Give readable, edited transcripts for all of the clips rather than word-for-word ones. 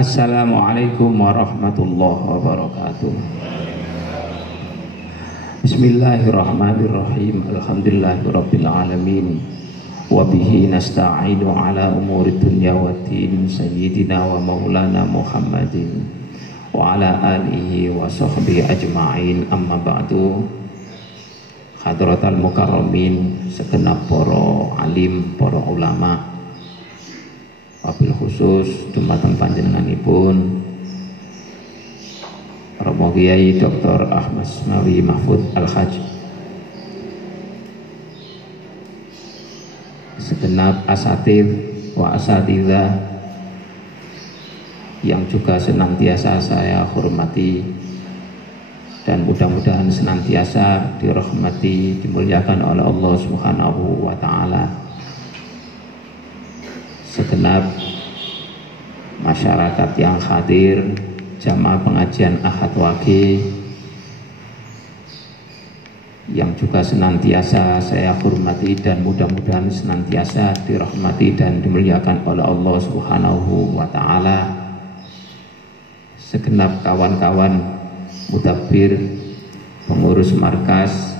Assalamualaikum warahmatullahi wabarakatuh. Bismillahirrahmanirrahim. Alhamdulillahirabbil alamin. Wa bihi nasta'inu ala umuri dunya waddin. Sayyidina wa maulana Muhammadin wa ala alihi wa sahbihi ajma'in. Amma ba'du. Hadratal mukarramin, segenap para alim, para ulama, wabil khusus dumateng panjenenganipun Romo Kiai Dr. Ahmad Asmawi Mahfud Al-Hajj, segenap asatidz wa asatidzah yang juga senantiasa saya hormati dan mudah-mudahan senantiasa dirahmati, dimuliakan oleh Allah Subhanahu wa taala. Segenap masyarakat yang hadir, jamaah pengajian Ahad Wage yang juga senantiasa saya hormati dan mudah-mudahan senantiasa dirahmati dan dimuliakan oleh Allah Subhanahu wa taala. Segenap kawan-kawan mudabir, pengurus markas,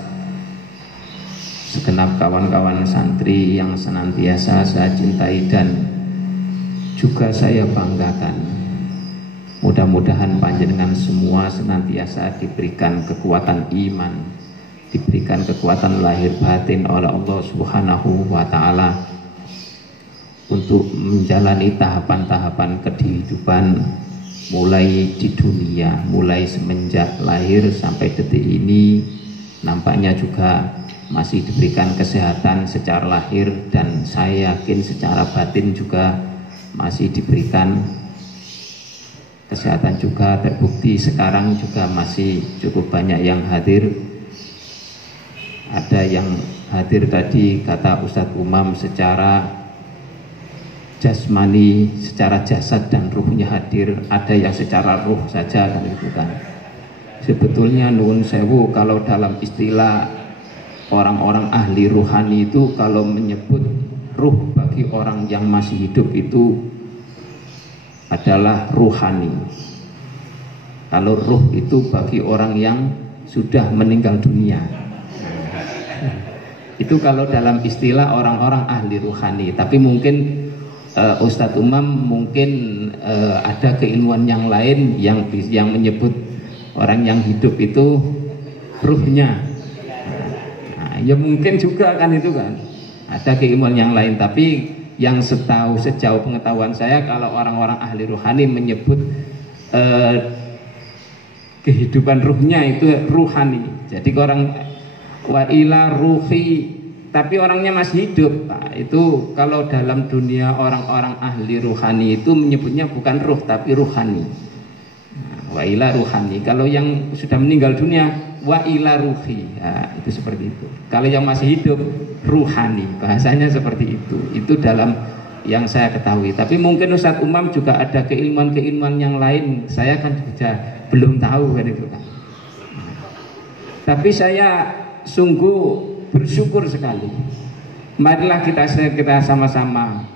segenap kawan-kawan santri yang senantiasa saya cintai dan juga saya banggakan. Mudah-mudahan panjenengan semua senantiasa diberikan kekuatan iman, diberikan kekuatan lahir batin oleh Allah Subhanahu wa taala untuk menjalani tahapan-tahapan kehidupan mulai di dunia, mulai semenjak lahir sampai detik ini. Nampaknya juga masih diberikan kesehatan secara lahir dan saya yakin secara batin juga masih diberikan kesehatan juga. Terbukti sekarang juga masih cukup banyak yang hadir. Ada yang hadir tadi kata Ustadz Umam secara jasmani, secara jasad dan ruhnya hadir. Ada yang secara ruh saja kan itu kan. Sebetulnya nuwun sewu, kalau dalam istilah orang-orang ahli ruhani itu kalau menyebut ruh bagi orang yang masih hidup itu adalah ruhani. Kalau ruh itu bagi orang yang sudah meninggal dunia. Itu kalau dalam istilah orang-orang ahli ruhani. Tapi mungkin Ustadz Umam mungkin ada keilmuan yang lain yang menyebut orang yang hidup itu ruhnya. Nah, ya mungkin juga kan itu kan. Ada keilmuan yang lain, tapi yang sejauh pengetahuan saya, kalau orang-orang ahli ruhani menyebut kehidupan ruhnya itu ruhani. Jadi orang wa ila ruhi, tapi orangnya masih hidup. Nah, itu kalau dalam dunia orang-orang ahli ruhani itu menyebutnya bukan ruh tapi ruhani. Wa ila ruhani. Kalau yang sudah meninggal dunia wa ila ruhi. Nah, itu seperti itu. Kalau yang masih hidup ruhani, bahasanya seperti itu. Itu dalam yang saya ketahui. Tapi mungkin Ustadz Umam juga ada keilmuan-keilmuan yang lain. Saya kan juga belum tahu kan itu kan. Tapi saya sungguh bersyukur sekali. Marilah kita sama-sama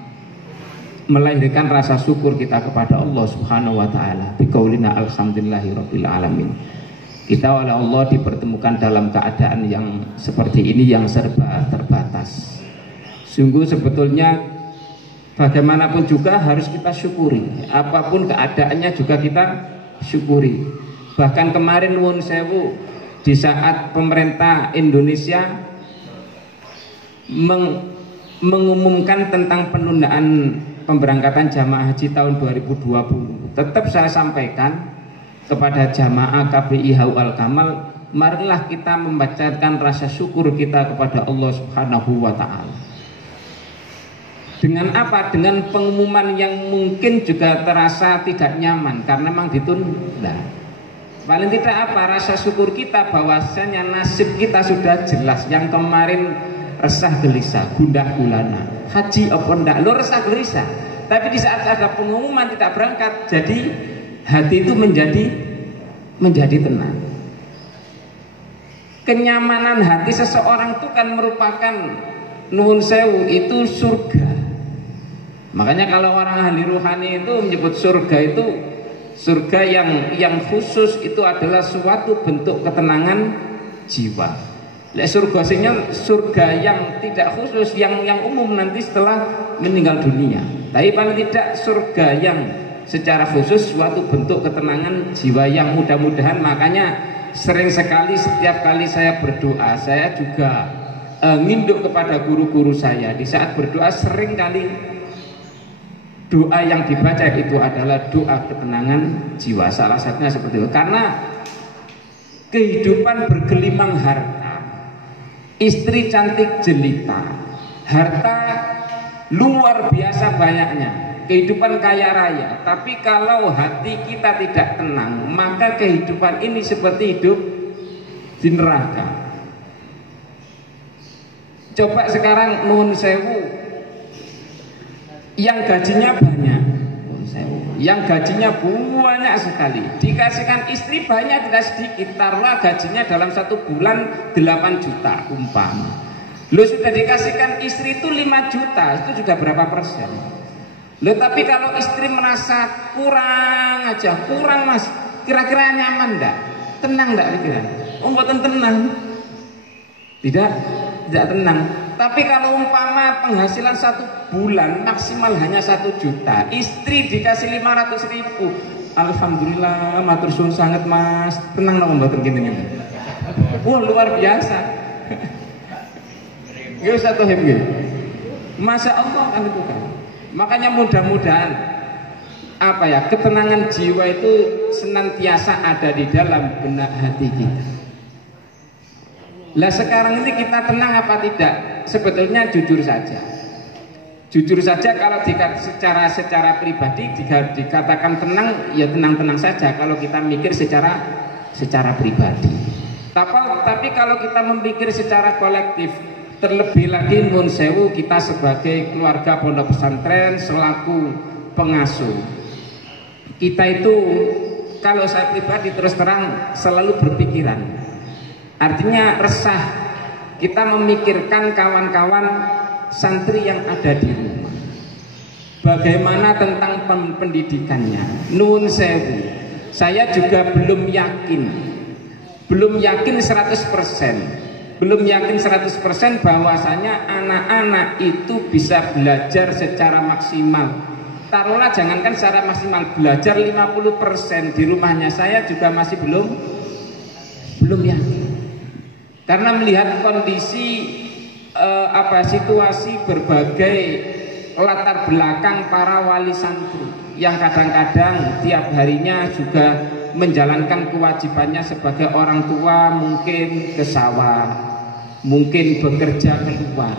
melahirkan rasa syukur kita kepada Allah Subhanahu wa taala. Biqaulina alhamdulillahirabbil alamin. Kita oleh Allah dipertemukan dalam keadaan yang seperti ini yang serba terbatas. Sungguh sebetulnya bagaimanapun juga harus kita syukuri. Apapun keadaannya juga kita syukuri. Bahkan kemarin nuwun sewu, di saat pemerintah Indonesia mengumumkan tentang penundaan pemberangkatan jamaah haji tahun 2020, tetap saya sampaikan kepada jamaah KBI Hawal Kamal, marilah kita membacakan rasa syukur kita kepada Allah Subhanahu wa taala. Dengan apa? Dengan pengumuman yang mungkin juga terasa tidak nyaman karena memang ditunda. Paling tidak apa? Rasa syukur kita bahwasanya nasib kita sudah jelas. Yang kemarin resah gelisah, gundah gulana, haji apa ndak, lo resah gelisah. Tapi di saat ada pengumuman tidak berangkat, jadi hati itu menjadi tenang. Kenyamanan hati seseorang itu kan merupakan nuwun sewu itu surga. Makanya kalau orang ahli ruhani itu menyebut surga itu surga yang khusus itu adalah suatu bentuk ketenangan jiwa. Surga yang tidak khusus, yang umum nanti setelah meninggal dunia. Tapi paling tidak surga yang secara khusus suatu bentuk ketenangan jiwa yang mudah-mudahan. Makanya sering sekali setiap kali saya berdoa, saya juga nginduk kepada guru-guru saya. Di saat berdoa sering kali doa yang dibaca itu adalah doa ketenangan jiwa. Salah satunya seperti itu. Karena kehidupan bergelimang harta, istri cantik jelita, harta luar biasa banyaknya, kehidupan kaya raya. Tapi kalau hati kita tidak tenang, maka kehidupan ini seperti hidup di neraka. Coba sekarang nuwun sewu, yang gajinya banyak, yang gajinya banyak sekali, dikasihkan istri banyak tidak sedikit, taruhlah gajinya dalam 1 bulan 8 juta umpama. Lo sudah dikasihkan istri itu 5 juta, itu juga berapa persen? Lo tapi kalau istri merasa kurang aja, kurang mas, kira-kira nyaman enggak? Tenang enggak kira? Oh mboten tenang. Tidak tenang. Tapi kalau umpama penghasilan 1 bulan maksimal hanya 1 juta, istri dikasih 500.000, alhamdulillah, matur suwun sangat mas, tenang dong mboten gini. Wah luar biasa. Gak usah tohim gitu. Masya Allah kan itu kan. Makanya mudah-mudahan ketenangan jiwa itu senantiasa ada di dalam benak hati kita. Lah sekarang ini kita tenang apa tidak? Sebetulnya jujur saja kalau secara pribadi dikatakan tenang, ya tenang-tenang saja kalau kita mikir secara pribadi. Tapi kalau kita memikir secara kolektif, terlebih lagi nun sewu kita sebagai keluarga pondok pesantren selaku pengasuh, kita itu kalau saya pribadi terus terang selalu berpikiran, artinya resah. Kita memikirkan kawan-kawan santri yang ada di rumah, bagaimana tentang pendidikannya. Nun sewu, saya juga belum yakin 100%, bahwasanya anak-anak itu bisa belajar secara maksimal. Taruhlah jangankan secara maksimal, belajar 50%, di rumahnya saya juga masih belum yakin. Karena melihat kondisi situasi berbagai latar belakang para wali santri yang kadang-kadang tiap harinya juga menjalankan kewajibannya sebagai orang tua, mungkin ke sawah, mungkin bekerja keluar.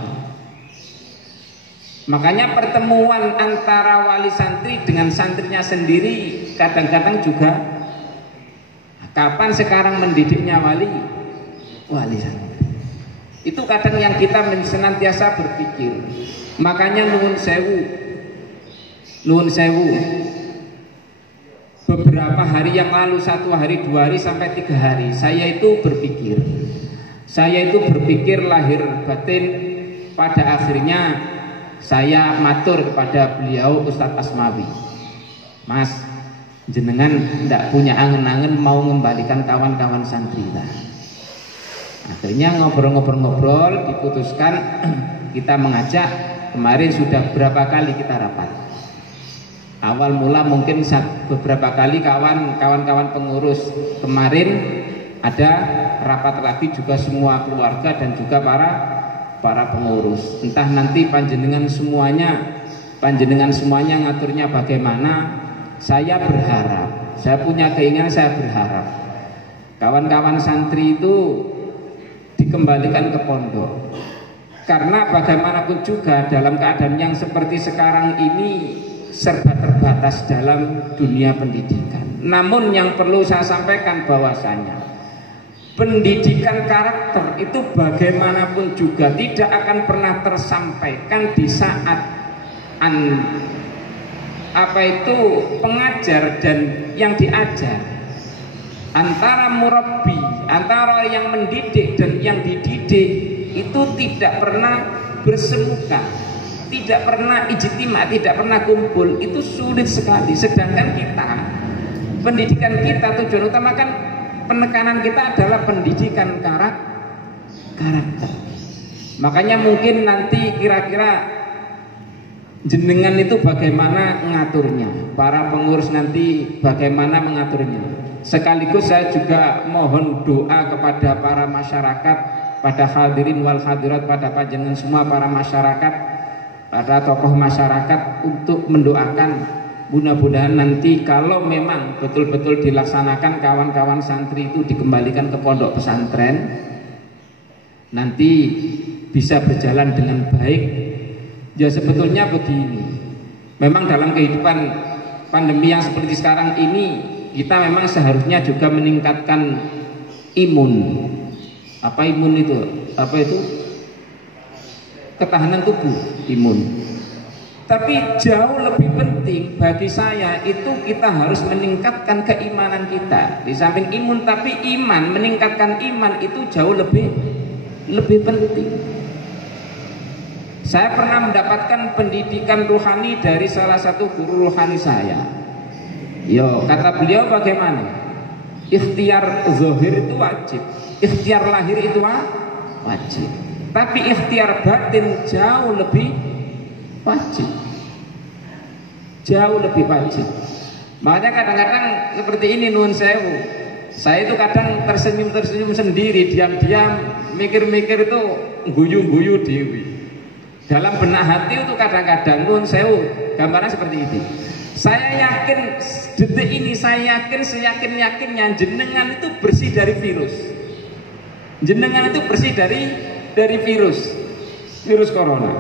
Makanya pertemuan antara wali santri dengan santrinya sendiri kadang-kadang juga, kapan sekarang mendidiknya wali santri. Itu kadang yang kita senantiasa berpikir. Makanya nuwun sewu, beberapa hari yang lalu, 1 hari, 2 hari, sampai 3 hari, saya itu berpikir lahir batin. Pada akhirnya saya matur kepada beliau Ustadz Asmawi, Mas, jenengan tidak punya angen-angen mau mengembalikan kawan-kawan santri lah. Akhirnya ngobrol-ngobrol diputuskan kita mengajak. Kemarin sudah berapa kali kita rapat. Awal mula mungkin beberapa kali kawan-kawan pengurus. Kemarin ada rapat lagi juga semua keluarga dan juga para pengurus. Entah nanti panjenengan semuanya ngaturnya bagaimana. Saya berharap, saya punya keinginan, saya berharap kawan-kawan santri itu dikembalikan ke pondok. Karena bagaimanapun juga dalam keadaan yang seperti sekarang ini serba terbatas dalam dunia pendidikan. Namun yang perlu saya sampaikan bahwasanya pendidikan karakter itu bagaimanapun juga tidak akan pernah tersampaikan di saat pengajar dan yang diajar. Antara murabbi, antara yang mendidik dan yang dididik itu tidak pernah bersemuka, tidak pernah ijtima, tidak pernah kumpul, itu sulit sekali. Sedangkan kita, pendidikan kita tujuan utama kan penekanan kita adalah pendidikan karakter. Makanya mungkin nanti kira-kira jenengan itu bagaimana mengaturnya, para pengurus nanti bagaimana mengaturnya. Sekaligus saya juga mohon doa kepada para masyarakat, pada hadirin wal hadirat, pada panjenengan semua para masyarakat, pada tokoh masyarakat untuk mendoakan mudah-mudahan nanti kalau memang betul-betul dilaksanakan kawan-kawan santri itu dikembalikan ke pondok pesantren, nanti bisa berjalan dengan baik. Ya sebetulnya begini, memang dalam kehidupan pandemi yang seperti sekarang ini kita memang seharusnya juga meningkatkan imun. Apa imun itu? Apa itu? Ketahanan tubuh, imun. Tapi jauh lebih penting bagi saya itu kita harus meningkatkan keimanan kita. Di samping imun, tapi iman, meningkatkan iman itu jauh lebih penting. Saya pernah mendapatkan pendidikan ruhani dari salah satu guru ruhani saya. Yo, kata beliau bagaimana? Ikhtiar zahir itu wajib, ikhtiar lahir itu wajib. Tapi ikhtiar batin jauh lebih wajib. Jauh lebih wajib. Makanya kadang-kadang seperti ini nuwun sewu. Saya itu kadang tersenyum sendiri, diam-diam mikir-mikir itu guyu-guyu dewi. Dalam benak hati itu kadang-kadang nuwun sewu, gambarnya seperti itu. Saya yakin detik ini, saya yakin seyakin-yakinnya jenengan itu bersih dari virus. Jenengan itu bersih dari virus corona.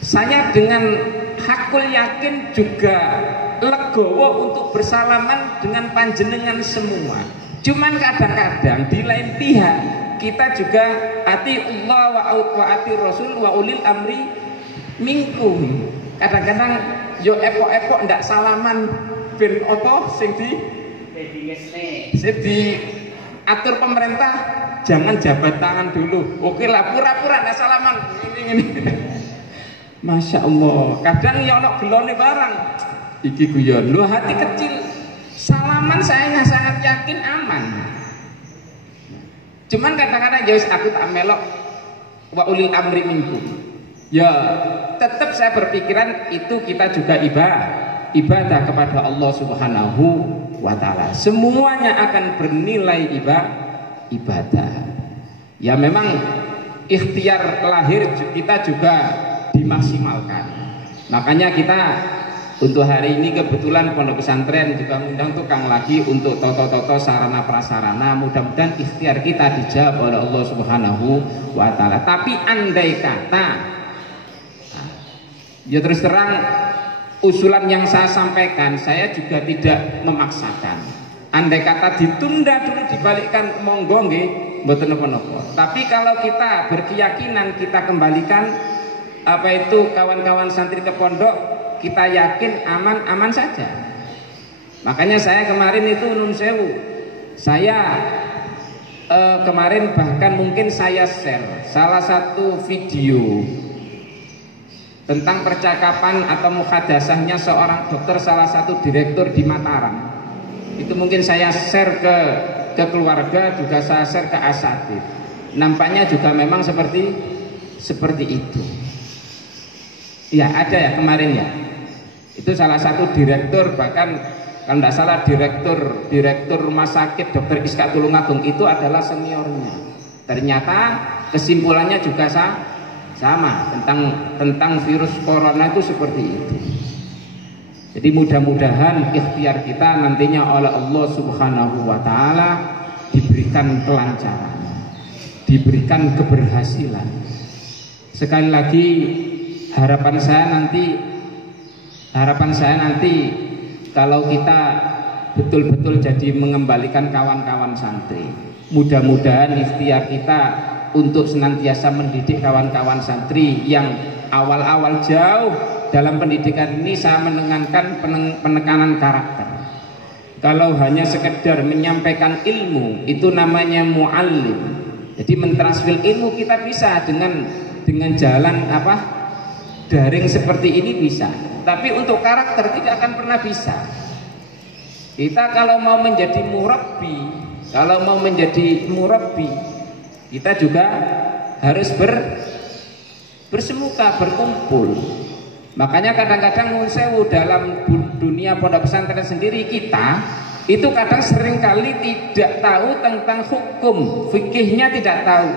Saya dengan hakul yakin juga legowo untuk bersalaman dengan panjenengan semua. Cuman kadang-kadang di lain pihak kita juga ati Allah wa ati Rasul wa ulil amri minkum. Kadang-kadang yo epok-epok ndak salaman ben apa sing di atur pemerintah, jangan jabat tangan dulu. Oke lah, pura-pura ndak salaman ini. Masya Allah, kadang ya ono gelone barang. Iki guyon, lu hati kecil. Salaman saya sangat yakin aman. Cuman kadang-kadang jauh aku tak melok wa ulil amri minkum. Ya, tetap saya berpikiran itu kita juga ibadah kepada Allah Subhanahu wa taala. Semuanya akan bernilai ibadah. Ya memang ikhtiar lahir kita juga dimaksimalkan. Makanya kita untuk hari ini kebetulan pondok pesantren juga mengundang tukang lagi untuk toto-toto sarana prasarana. Mudah-mudahan ikhtiar kita dijawab oleh Allah Subhanahu wa taala. Tapi andai kata ya terus terang usulan yang saya sampaikan saya juga tidak memaksakan. Andai kata ditunda dulu dibalikkan monggo nggih mboten napa-napa. Tapi kalau kita berkeyakinan kita kembalikan apa itu kawan-kawan santri ke pondok, kita yakin aman-aman saja. Makanya saya kemarin itu nun sewu, saya kemarin bahkan mungkin saya share salah satu video tentang percakapan atau muhadasahnya seorang dokter, salah satu direktur di Mataram. Itu mungkin saya share ke keluarga, juga saya share ke asatid. Nampaknya juga memang seperti itu. Ya ada ya kemarin ya. Itu salah satu direktur, bahkan kalau tidak salah direktur rumah sakit Dr. Iska Tulungagung itu adalah seniornya. Ternyata kesimpulannya juga sama tentang virus corona itu seperti itu. Jadi mudah-mudahan ikhtiar kita nantinya oleh Allah Subhanahu wa taala diberikan kelancaran, diberikan keberhasilan. Sekali lagi harapan saya nanti kalau kita betul-betul jadi mengembalikan kawan-kawan santri, mudah-mudahan ikhtiar kita untuk senantiasa mendidik kawan-kawan santri yang awal-awal jauh dalam pendidikan ini, saya menekankan penekanan karakter. Kalau hanya sekedar menyampaikan ilmu itu namanya muallim. Jadi mentransfer ilmu kita bisa dengan jalan apa? daring seperti ini bisa, tapi untuk karakter tidak akan pernah bisa. Kita kalau mau menjadi murabbi, kita juga harus bersemuka, berkumpul. Makanya kadang-kadang nun sewu dalam dunia pondok pesantren sendiri kita itu kadang seringkali tidak tahu tentang hukum, fikihnya tidak tahu.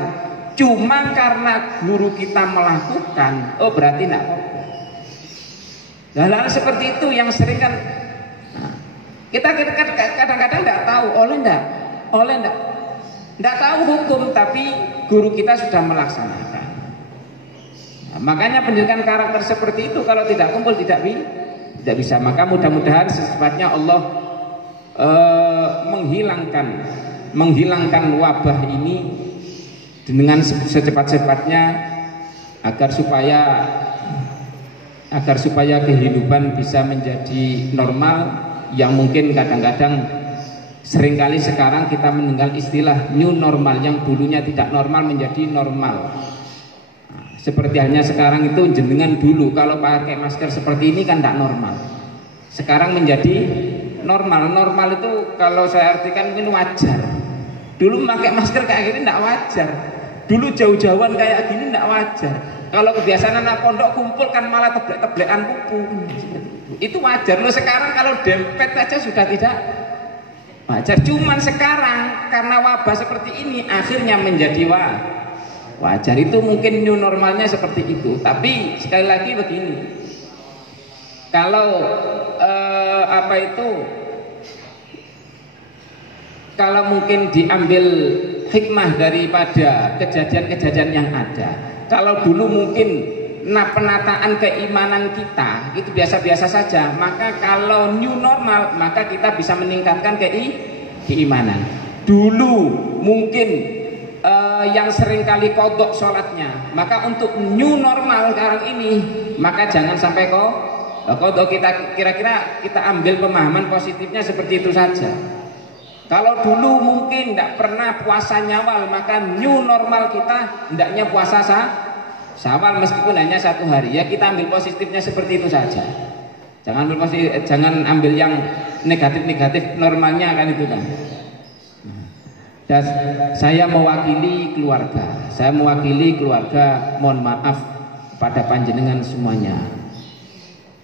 Cuma karena guru kita melakukan, oh berarti tidak apa-apa. Hal-hal seperti itu yang sering kan kita kadang-kadang tidak tahu, tidak tahu hukum, tapi guru kita sudah melaksanakan. Makanya pendidikan karakter seperti itu kalau tidak kumpul tidak bisa. Maka mudah-mudahan secepatnya Allah menghilangkan wabah ini dengan secepat-cepatnya agar supaya kehidupan bisa menjadi normal, yang mungkin kadang-kadang seringkali sekarang kita mendengar istilah new normal yang dulunya tidak normal menjadi normal. Seperti halnya sekarang itu jenengan dulu kalau pakai masker seperti ini kan tidak normal. Sekarang menjadi normal. Normal itu kalau saya artikan mungkin wajar. Dulu pakai masker kayak gini tidak wajar. Dulu jauh-jauhan kayak gini tidak wajar. Kalau kebiasaan anak pondok kumpul kan malah teblek-teblekan kuku. Itu wajar. Loh sekarang kalau dempet saja sudah tidak wajar. Cuman sekarang karena wabah seperti ini akhirnya menjadi wajar. Itu mungkin new normalnya seperti itu. Tapi sekali lagi begini, kalau kalau mungkin diambil hikmah daripada kejadian-kejadian yang ada. Kalau dulu mungkin penataan keimanan kita itu biasa-biasa saja, maka kalau new normal maka kita bisa meningkatkan keimanan. Dulu mungkin yang seringkali kodok sholatnya, maka untuk new normal sekarang ini maka jangan sampai kodok. Kita kira-kira kita ambil pemahaman positifnya seperti itu saja. Kalau dulu mungkin tidak pernah puasa nyawal, maka new normal kita hendaknya puasa syawal meskipun hanya 1 hari. Ya kita ambil positifnya seperti itu saja. Jangan ambil yang negatif-negatif, normalnya kan itu kan. Dan saya mewakili keluarga, mohon maaf pada panjenengan semuanya.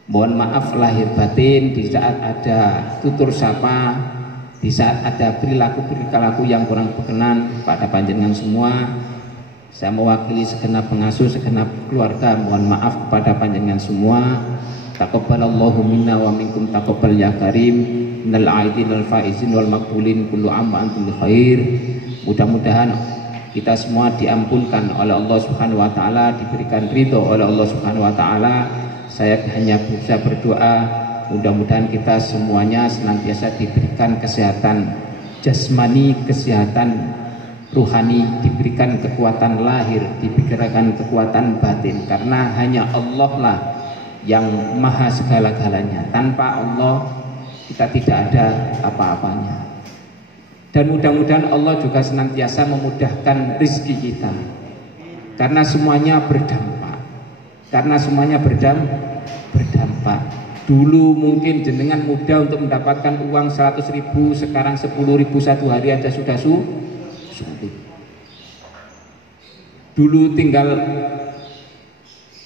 Mohon maaf lahir batin di saat ada tutur sapa, di saat ada perilaku yang kurang berkenan pada panjenengan semua. Saya mewakili segenap pengasuh, segenap keluarga, mohon maaf kepada panjenengan semua. Taqabbalallahu minna wa minkum taqabbal ya karim. Minal aidin wal faizin wal maqbulin kullu am wa antum khair. Mudah-mudahan kita semua diampunkan oleh Allah Subhanahu wa taala, diberikan ridho oleh Allah Subhanahu wa taala. Saya hanya bisa berdoa mudah-mudahan kita semuanya senantiasa diberikan kesehatan jasmani, kesehatan ruhani, diberikan kekuatan lahir, diberikan kekuatan batin, karena hanya Allah lah yang maha segala-galanya. Tanpa Allah kita tidak ada apa-apanya. Dan mudah-mudahan Allah juga senantiasa memudahkan rezeki kita, karena semuanya berdampak. Dulu mungkin jenengan mudah untuk mendapatkan uang 100.000, sekarang 10.000 satu hari aja sudah sulit. Dulu tinggal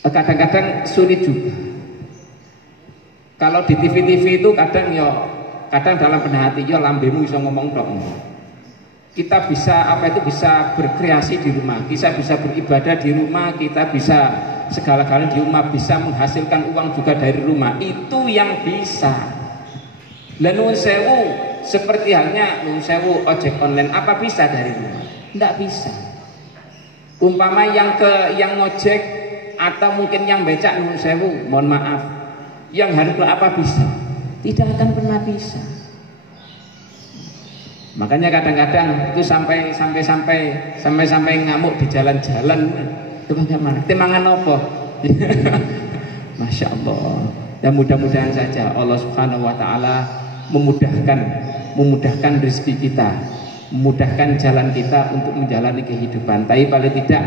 kadang-kadang sulit juga. Kalau di TV itu kadang dalam benak hati lambemu bisa ngomong tok. Kita bisa bisa berkreasi di rumah, kita bisa beribadah di rumah, kita bisa segala-galanya di rumah, bisa menghasilkan uang juga dari rumah. Itu yang bisa. Lah nuwun sewu, seperti halnya nuwun sewu ojek online, apa bisa dari rumah? Tidak bisa. Umpama yang ngojek atau mungkin yang becak nuwun sewu, mohon maaf, yang harus apa bisa? Tidak akan pernah bisa. Makanya kadang-kadang itu sampai ngamuk di jalan-jalan. Itu bagaimana? Timangan apa? Masya Allah. Dan mudah-mudahan saja Allah Subhanahu wa taala memudahkan rezeki kita, memudahkan jalan kita untuk menjalani kehidupan. Tapi paling tidak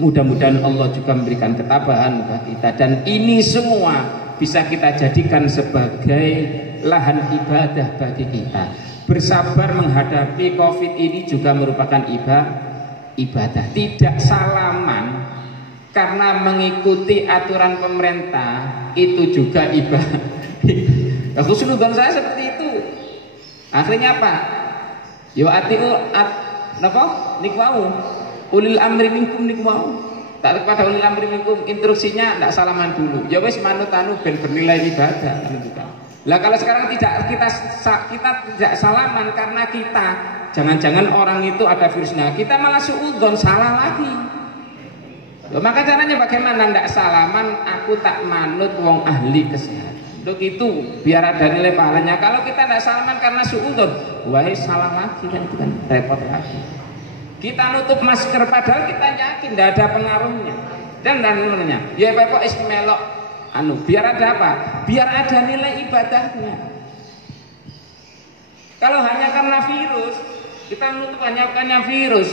Mudah-mudahan Allah juga memberikan ketabahan bagi kita, dan ini semua bisa kita jadikan sebagai lahan ibadah bagi kita. Bersabar menghadapi COVID ini juga merupakan ibadah. Tidak salaman karena mengikuti aturan pemerintah itu juga ibadah. Khusnudzon saya seperti itu. Akhirnya apa? Yo napa? Niku wau. Ulil amri minkum niku wau. Tak kepada ulil amri minkum, instruksinya tidak salaman dulu. Ya wis manut anu ben bernilai ibadah gitu. Lah kalau sekarang kita tidak salaman karena kita jangan-jangan orang itu ada virusnya, kita malah suudzon, salah lagi. Loh, maka caranya bagaimana? Tidak salaman, aku tak manut wong ahli kesehatan. Untuk itu biar ada nilai pahalanya. Kalau kita tidak salaman karena suudzon, wah salah lagi kan, itu kan repot lagi. Kita nutup masker padahal kita yakin tidak ada pengaruhnya. Dan namanya, ya Bapak istimelok biar ada apa? Biar ada nilai ibadahnya. Kalau hanya karena virus, kita nutup hanya karena virus,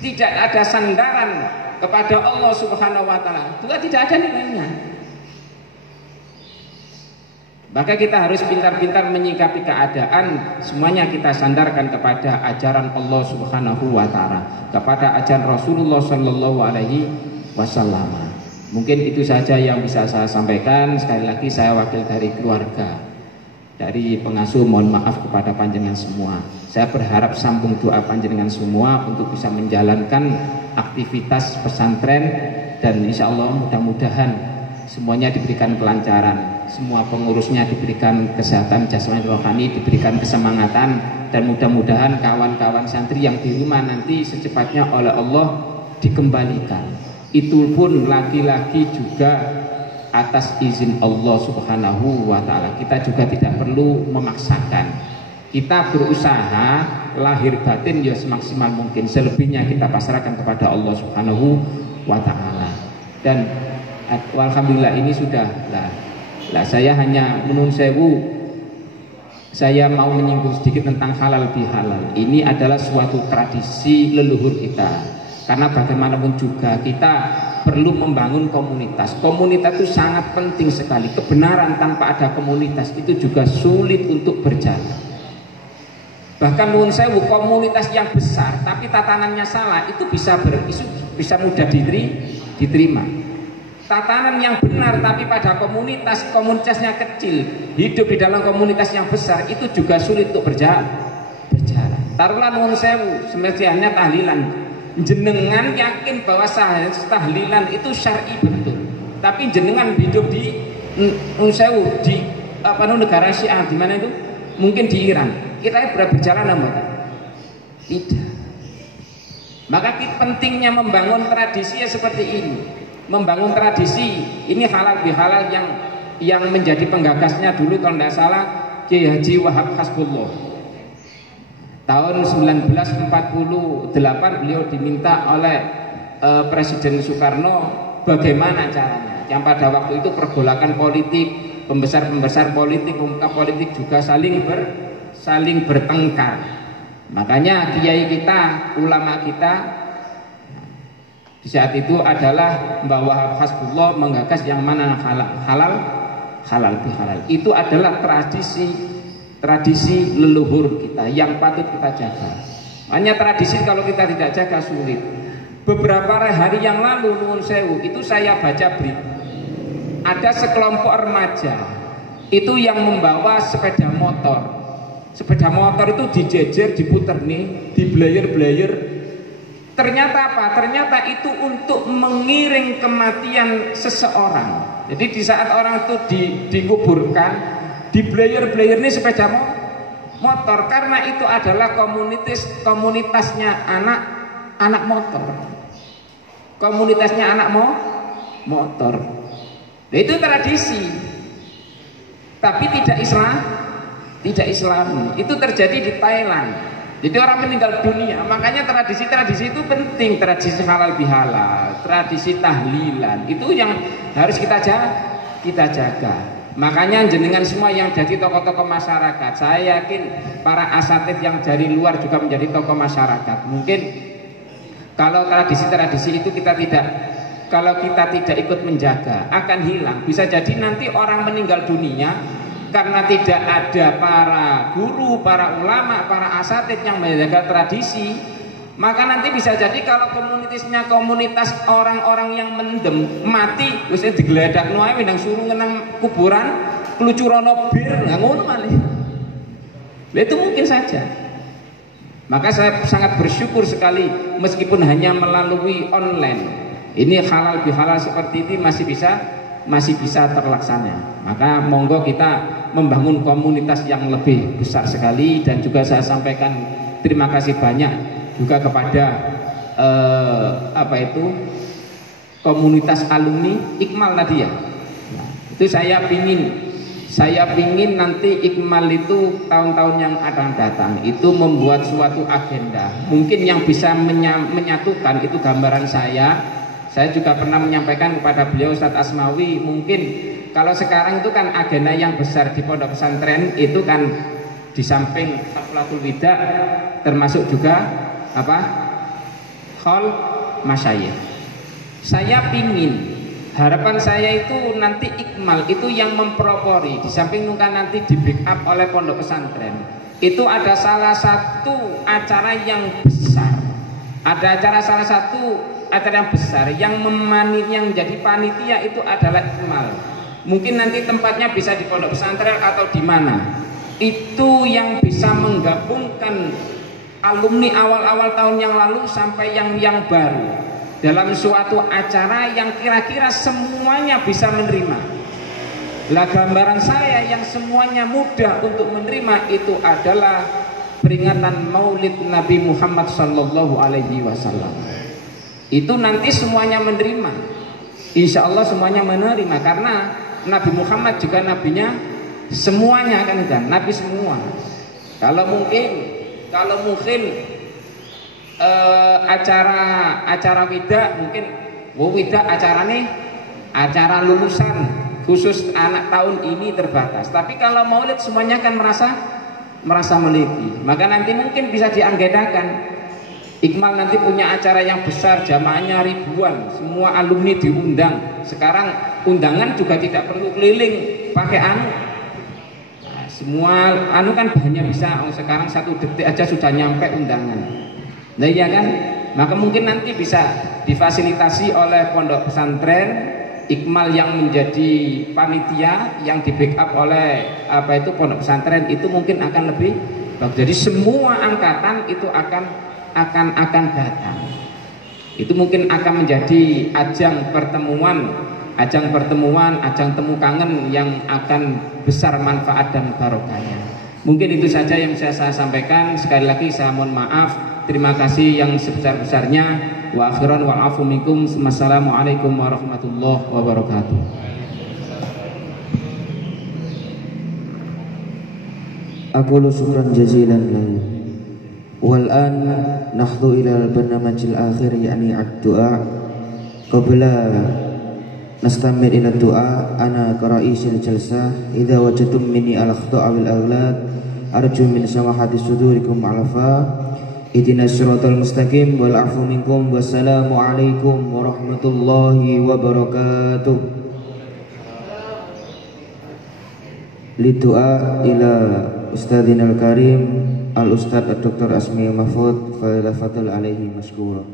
tidak ada sandaran kepada Allah Subhanahu wa taala, juga tidak ada nilainya. Maka kita harus pintar-pintar menyikapi keadaan. Semuanya kita sandarkan kepada ajaran Allah Subhanahu wa taala, kepada ajaran Rasulullah sallallahu alaihi wasallam. Mungkin itu saja yang bisa saya sampaikan. Sekali lagi saya wakil dari keluarga, dari pengasuh, mohon maaf kepada panjenengan semua. Saya berharap sambung doa panjenengan semua untuk bisa menjalankan aktivitas pesantren, dan insya Allah mudah-mudahan semuanya diberikan kelancaran, semua pengurusnya diberikan kesehatan jasmani rohani, diberikan kesemangatan, dan mudah-mudahan kawan-kawan santri yang di rumah nanti secepatnya oleh Allah dikembalikan. Itu pun lagi-lagi juga atas izin Allah Subhanahu wa taala. Kita juga tidak perlu memaksakan. Kita berusaha lahir batin ya semaksimal mungkin. Selebihnya kita pasrahkan kepada Allah Subhanahu wa taala. Dan alhamdulillah ini sudah lah saya hanya menun sewu, saya mau menyinggung sedikit tentang halal bihalal. Ini adalah suatu tradisi leluhur kita. Karena bagaimanapun juga kita perlu membangun komunitas. Komunitas itu sangat penting sekali. Kebenaran tanpa ada komunitas itu juga sulit untuk berjalan. Bahkan nuwun sewu, komunitas yang besar tapi tatanannya salah itu bisa mudah diterima. Tatanan yang benar tapi pada komunitasnya kecil, hidup di dalam komunitas yang besar itu juga sulit untuk berjalan. Taruhlah nuwun sewu, semestinya tahlilan. Jenengan yakin bahwa tahlilan itu syar'i betul, tapi jenengan hidup di nuwun di negara Syiah, di mana itu? Mungkin di Iran. Kita berjalan apa? Tidak. Maka pentingnya membangun tradisi ya seperti ini. Membangun tradisi ini halal bihalal yang menjadi penggagasnya dulu kalau tidak salah Kiai Haji Wahab Hasbullah. Tahun 1948 beliau diminta oleh Presiden Soekarno bagaimana caranya. Yang pada waktu itu pergolakan politik, pembesar-pembesar politik, pemuka politik juga saling bertengkar. Makanya kiai kita, ulama kita di saat itu adalah Mbah Wahab Hasbullah menggagas yang mana halal bihalal. Itu adalah tradisi leluhur kita yang patut kita jaga. Hanya tradisi kalau kita tidak jaga sulit. Beberapa hari yang lalu nuwun sewu itu saya baca berita. Ada sekelompok remaja itu yang membawa sepeda motor. Sepeda motor itu dijejer, diputer nih, diblayer-blayer. Ternyata apa? Ternyata itu untuk mengiring kematian seseorang. Jadi di saat orang itu dikuburkan, di blayer-blayer ini sepeda motor, karena itu adalah komunitasnya anak motor. Komunitasnya anak motor. Nah, itu tradisi. Tapi tidak Islami. Itu terjadi di Thailand. Jadi orang meninggal dunia, makanya tradisi-tradisi itu penting, tradisi halal bihalal, tradisi tahlilan, itu yang harus kita jaga. Makanya jenengan semua yang jadi tokoh-tokoh masyarakat, saya yakin para asatidz yang dari luar juga menjadi tokoh masyarakat. Mungkin Kalau tradisi-tradisi itu kalau kita tidak ikut menjaga akan hilang. Bisa jadi nanti orang meninggal dunia karena tidak ada para guru, para ulama, para asatidz yang menjaga tradisi, maka nanti bisa jadi kalau komunitas orang-orang yang mendem mati, wis digledakno ae nang suruh ngenang kuburan, klucurono bir, ngono malih. Itu mungkin saja. Maka saya sangat bersyukur sekali meskipun hanya melalui online. Ini halal bihalal seperti ini masih bisa terlaksana. Maka monggo kita membangun komunitas yang lebih besar sekali. Dan juga saya sampaikan terima kasih banyak juga kepada komunitas alumni Ikmal tadi ya. Nah, itu saya pingin nanti Ikmal itu tahun-tahun yang akan datang itu membuat suatu agenda. Mungkin yang bisa menyatukan itu gambaran saya. Saya juga pernah menyampaikan kepada beliau Ustadz Asmawi, mungkin kalau sekarang itu kan agenda yang besar di pondok pesantren itu kan di samping Haflatul Wida termasuk juga Khol Masyayikh. Saya harapan saya itu nanti Ikmal itu yang mempropori di samping nanti di backup oleh pondok pesantren. Itu ada salah satu acara yang besar. Salah satu acara yang besar yang jadi panitia itu adalah Ikmal. Mungkin nanti tempatnya bisa di pondok pesantren atau di mana. Itu yang bisa menggabungkan alumni awal-awal tahun yang lalu sampai yang baru dalam suatu acara yang kira-kira semuanya bisa menerima. Lah gambaran saya yang semuanya mudah untuk menerima itu adalah peringatan Maulid Nabi Muhammad sallallahu alaihi wasallam. Itu nanti semuanya menerima. Insya Allah semuanya menerima karena Nabi Muhammad juga nabinya semuanya kan nabi semua. Kalau mungkin acara wida mungkin wida acara lulusan khusus anak tahun ini terbatas. Tapi kalau maulid semuanya kan merasa memiliki. Maka nanti mungkin bisa dianggedakan. Ikmal nanti punya acara yang besar, jamaahnya ribuan, semua alumni diundang. Sekarang undangan juga tidak perlu keliling pakai anu. Nah, semua anu kan hanya bisa sekarang 1 detik aja sudah nyampe undangan. Nah iya kan? Maka mungkin nanti bisa difasilitasi oleh pondok pesantren Ikmal yang menjadi panitia yang di backup oleh pondok pesantren itu mungkin akan lebih bagus. Jadi semua angkatan itu akan datang. Itu mungkin akan menjadi ajang pertemuan, ajang temu kangen yang akan besar manfaat dan barokahnya. Mungkin itu saja yang saya sampaikan. Sekali lagi saya mohon maaf. Terima kasih yang sebesar-besarnya. Wa akhiran wal afu minkum. Wassalamualaikum warahmatullahi wabarakatuh. Aqulu syukran jazilan lahu. Wal'an nahdhu ila al-barnamajil akhir yakni ad-du'a. Qabla nastamir ila ad-du'a ana kara'isil jalsah idza wajadtum minni al-akhta'a wal aghlad arju min samahati sudurikum alafa ihdinas siratal mustaqim wal afu minkum. Wassalamu alaikum warahmatullahi wabarakatuh. Lidu'a ila Ustadzina al-Karim Al-Ustadz Dr. Asmi Mahfud Fadil alaihi masykurah.